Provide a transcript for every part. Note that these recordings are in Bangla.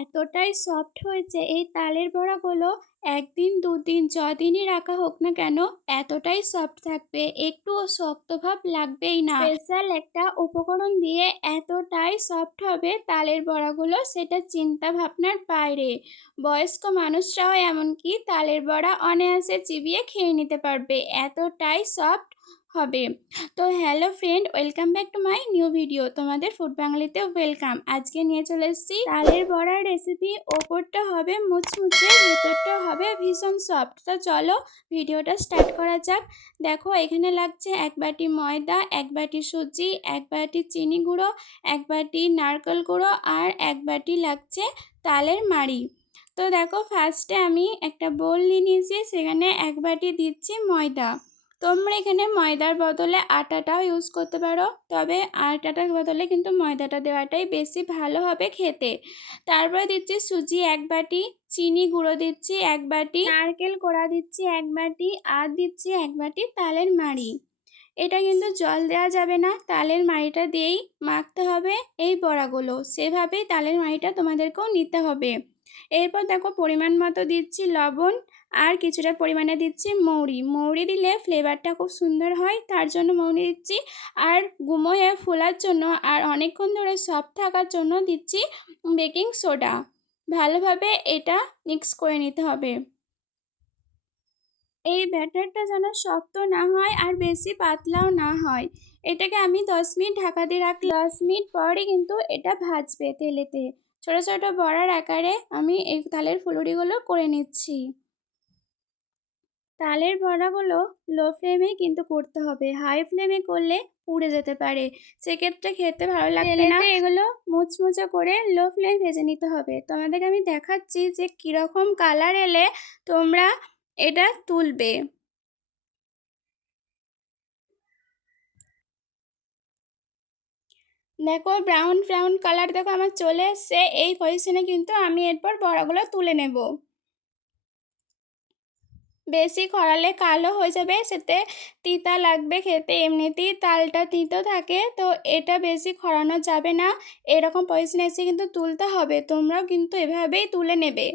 এতটাই সফট হয়েছে, এই তালের বড়াগুলো একদিন, দুদিন, যদিনই রাখা হোক না কেন, এতটাই সফট থাকবে একটুও শক্ত ভাব লাগবেই না। স্পেশাল একটা উপকরণ দিয়ে এতটাই সফট হবে তালের বড়াগুলো, সেটা চিন্তা ভাবনার বাইরে। বয়স্ক মানুষরাও এমনকি তালের বড়া অনায়াসে চিবিয়ে খেয়ে নিতে পারবে, এতটাই সফট হবে। তো hello friend welcome back to my new video তোমাদের ফুড বাঙালিতে ওয়েলকাম আজকে নিয়ে চলে এসেছি তালের বড়ার রেসিপি ওপরটা হবে মুচমুচে, ভেতরটা হবে ভীষণ সফট তো চলো ভিডিওটা স্টার্ট করা যাক। দেখো, এখানে লাগছে এক বাটি ময়দা, এক বাটি সুজি, এক বাটি চিনি গুঁড়ো, এক বাটি নারকেল গুঁড়ো আর এক বাটি লাগছে তালের মাড়ি। তো দেখো ফার্স্টে আমি একটা বোল নিয়ে নিয়েছি, সেখানে এক বাটি দিচ্ছি ময়দা। তোমরা এখানে ময়দার বদলে আটাটাও ইউজ করতে পারো। তবে আটাটার বদলে কিন্তু ময়দাটা দেওয়াটাই বেশি ভালো হবে খেতে। তারপর দিচ্ছি সুজি এক বাটি, চিনি গুঁড়ো দিচ্ছি এক বাটি, নারকেল কোড়া দিচ্ছি এক বাটি, আর দিচ্ছি এক বাটি তালের মাড়ি। এটা কিন্তু জল দেওয়া যাবে না, তালের মাড়িটা দিয়েই মাখতে হবে এই বড়াগুলো। সেভাবেই তালের মাড়িটা তোমাদেরকেও নিতে হবে। এরপর দেখো পরিমাণ মতো দিচ্ছি লবণ আর কিছুটা পরিমাণে দিচ্ছি মৌরি। মৌরি দিলে ফ্লেভারটা খুব সুন্দর হয়, তার জন্য মৌরি দিচ্ছি। আর গুমো হয়ে ফোলার জন্য আর অনেকক্ষণ ধরে সফট থাকার জন্য দিচ্ছি বেকিং সোডা ভালোভাবে এটা মিক্স করে নিতে হবে। এই ব্যাটারটা যেন শক্ত না হয় আর বেশি পাতলাও না হয়। এটাকে আমি দশ মিনিট ঢাকা দিয়ে রাখি দশ মিনিট পরই কিন্তু এটা ভাজবে তেলেতে। ছোটো ছোটো বড়ার আকারে আমি এই তালের ফুলুরিগুলো করে নিচ্ছি। তালের বড়াগুলো লো ফ্লেমে কিন্তু করতে হবে। হাই ফ্লেমে করলে পুড়ে যেতে পারে। সেক্ষেত্রে খেতে ভালো লাগবে না। এগুলো মুচমুচে করে লো ফ্লেম ভেজে নিতে হবে। তোমাদেরকে আমি দেখাচ্ছি যে কীরকম কালার এলে তোমরা এটা তুলবে। দেখো ব্রাউন ব্রাউন কালার দেখো আমার চলে এসছে। এই পজিশনে কিন্তু আমি এরপর বড়াগুলো তুলে নেব। বেশি খরালে কালো হয়ে যাবে, সেতে তিতা লাগবে খেতে। এমনিতেই তালটা তিতো থাকে, তো এটা বেশি খরানো যাবে না। এরকম পজিশনে এসে কিন্তু তুলতে হবে, তোমরাও কিন্তু এভাবেই তুলে নেবে।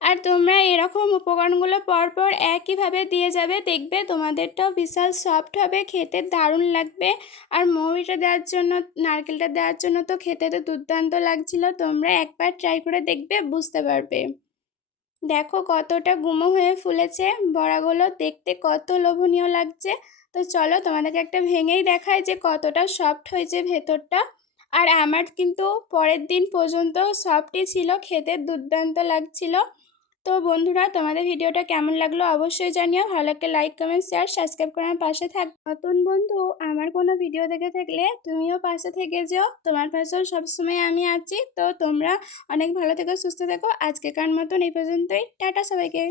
আর তোমরা এরকম উপকরণগুলো পরপর একইভাবে দিয়ে যাবে, দেখবে তোমাদেরটাও বিশাল সফট হবে, খেতে দারুণ লাগবে। আর মৌরিটা দেওয়ার জন্য, নারকেলটা দেওয়ার জন্য তো খেতে তো দুর্দান্ত লাগছিল, তোমরা একবার ট্রাই করে দেখবে, বুঝতে পারবে। দেখো কতটা গুমো হয়ে ফুলেছে। বড়াগুলো দেখতে কত লোভনীয় লাগছে। তো চলো তোমাদেরকে একটা ভেঙেই দেখায় যে কতটা সফট হয়েছে ভেতরটা। আর আমার কিন্তু পরের দিন পর্যন্ত সফটই ছিল, খেতে দুর্দান্ত লাগছিল। তো বন্ধুরা, তোমাদের ভিডিওটা কেমন লাগল অবশ্যই জানিও। ভালো লাগলে লাইক কমেন্ট শেয়ার সাবস্ক্রাইব করে আমার পাশে থাক। নতুন বন্ধু, আমার কোনো ভিডিও দেখে থাকলে তুমিও পাশে থেকে যেও। তোমার পাশেও সবসময় আমি আছি। তো তোমরা অনেক ভালো থেকো, সুস্থ থেকো। আজকেকার মতন এই পর্যন্তই। টাটা সবাইকে।